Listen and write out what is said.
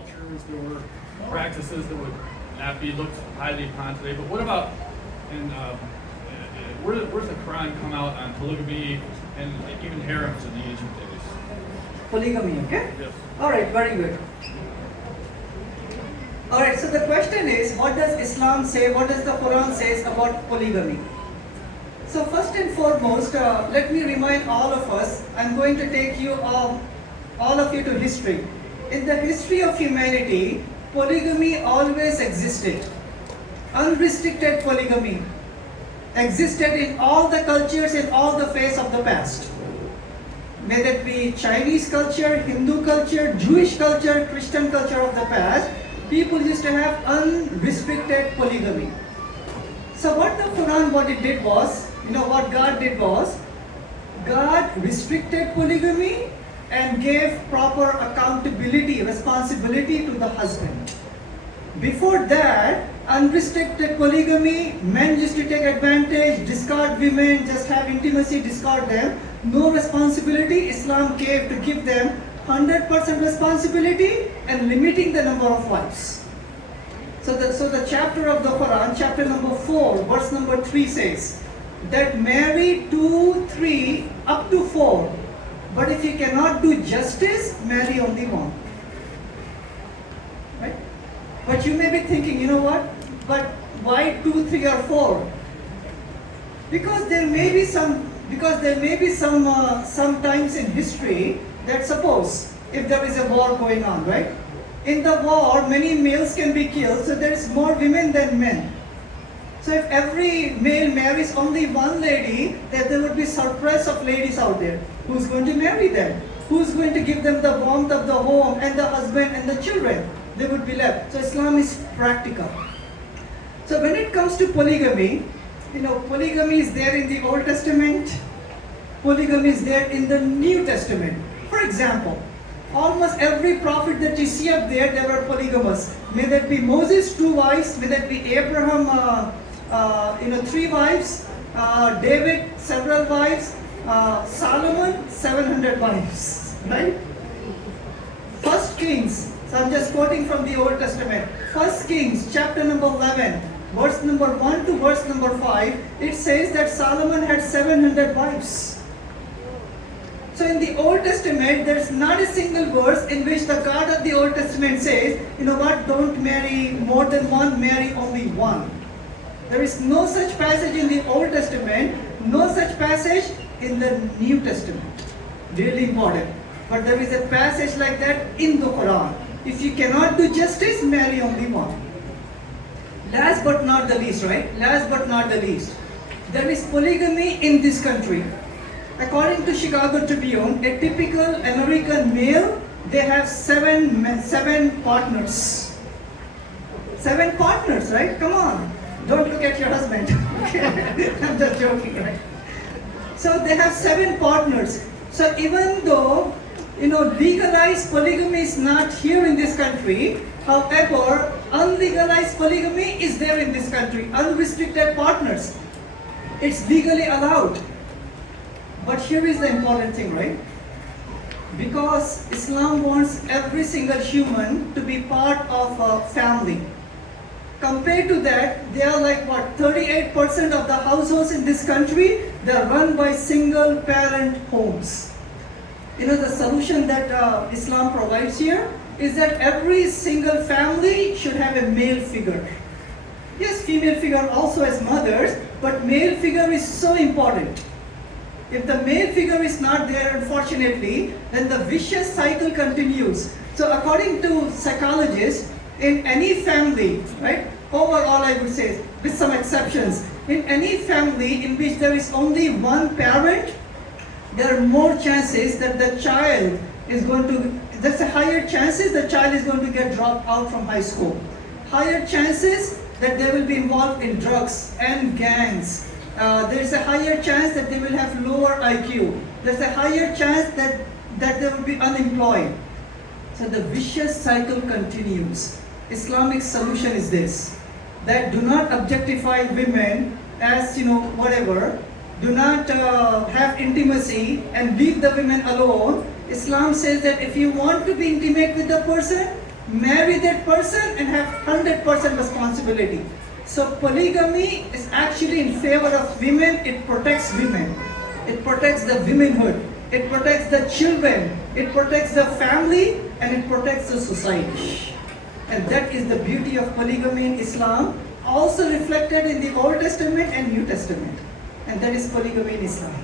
cultures, there were practices that would not be looked highly upon today. But what about where does the Quran come out on polygamy and even harems in the ancient days? Polygamy, okay? Yes. Alright, very good. Alright, so the question is, what does Islam say, what does the Quran says about polygamy? So first and foremost, let me remind all of us, I'm going to take you all of you to history. In the history of humanity, polygamy always existed. Unrestricted polygamy existed in all the cultures, in all the face of the past. May that be Chinese culture, Hindu culture, Jewish culture, Christian culture of the past, people used to have unrestricted polygamy. So what the Quran, what it did was, what God did was, God restricted polygamy and gave proper accountability, responsibility to the husband. Before that, unrestricted polygamy, men used to take advantage, discard women, just have intimacy, discard them. No responsibility. Islam gave to give them 100% responsibility and limiting the number of wives. So the chapter of the Quran, chapter number 4, verse number 3 says that marry 2, 3, up to 4. But if you cannot do justice, marry only one. Right? But you may be thinking, what? But why 2, 3 or 4? Because there may be some times in history that suppose if there is a war going on, right? In the war, many males can be killed, so there is more women than men. So if every male marries only one lady, then there would be surplus of ladies out there. Who's going to marry them? Who's going to give them the warmth of the home and the husband and the children? They would be left. So Islam is practical. So when it comes to polygamy, polygamy is there in the Old Testament. Polygamy is there in the New Testament. For example, almost every prophet that you see up there, they were polygamous. May that be Moses, 2 wives. May that be Abraham, 3 wives. David, several wives. Solomon, 700 wives. Right? First Kings. So I'm just quoting from the Old Testament. First Kings, chapter number 11, verse number 1 to verse number 5. It says that Solomon had 700 wives. So in the Old Testament, there's not a single verse in which the God of the Old Testament says, don't marry more than one, marry only one. There is no such passage in the Old Testament, no such passage in the New Testament. Really important. But there is a passage like that in the Quran. If you cannot do justice, marry only one. Last but not the least, right? Last but not the least, there is polygamy in this country. According to Chicago Tribune, a typical American male, they have seven partners. 7 partners, right? Come on. Don't look at your husband. I'm just joking, right? So they have 7 partners. So even though, legalized polygamy is not here in this country, however, unlegalized polygamy is there in this country. Unrestricted partners. It's legally allowed. But here is the important thing, right? Because Islam wants every single human to be part of a family. Compared to that, they are like 38% of the households in this country, they are run by single parent homes. The solution that Islam provides here is that every single family should have a male figure. Yes, female figure also as mothers, but male figure is so important. If the male figure is not there, unfortunately, then the vicious cycle continues. So according to psychologists, in any family, right, overall I would say, with some exceptions, in any family in which there is only one parent, there are more chances that the child is going to, there's a higher chances the child is going to get dropped out from high school. Higher chances that they will be involved in drugs and gangs. There's a higher chance that they will have lower IQ. There's a higher chance that they will be unemployed. So the vicious cycle continues. Islamic solution is this, that do not objectify women as, whatever. Do not have intimacy and leave the women alone. Islam says that if you want to be intimate with the person, marry that person and have 100% responsibility. So polygamy is actually in favor of women. It protects women. It protects the womanhood. It protects the children. It protects the family, and it protects the society. And that is the beauty of polygamy in Islam, also reflected in the Old Testament and New Testament. And that is polygamy in Islam.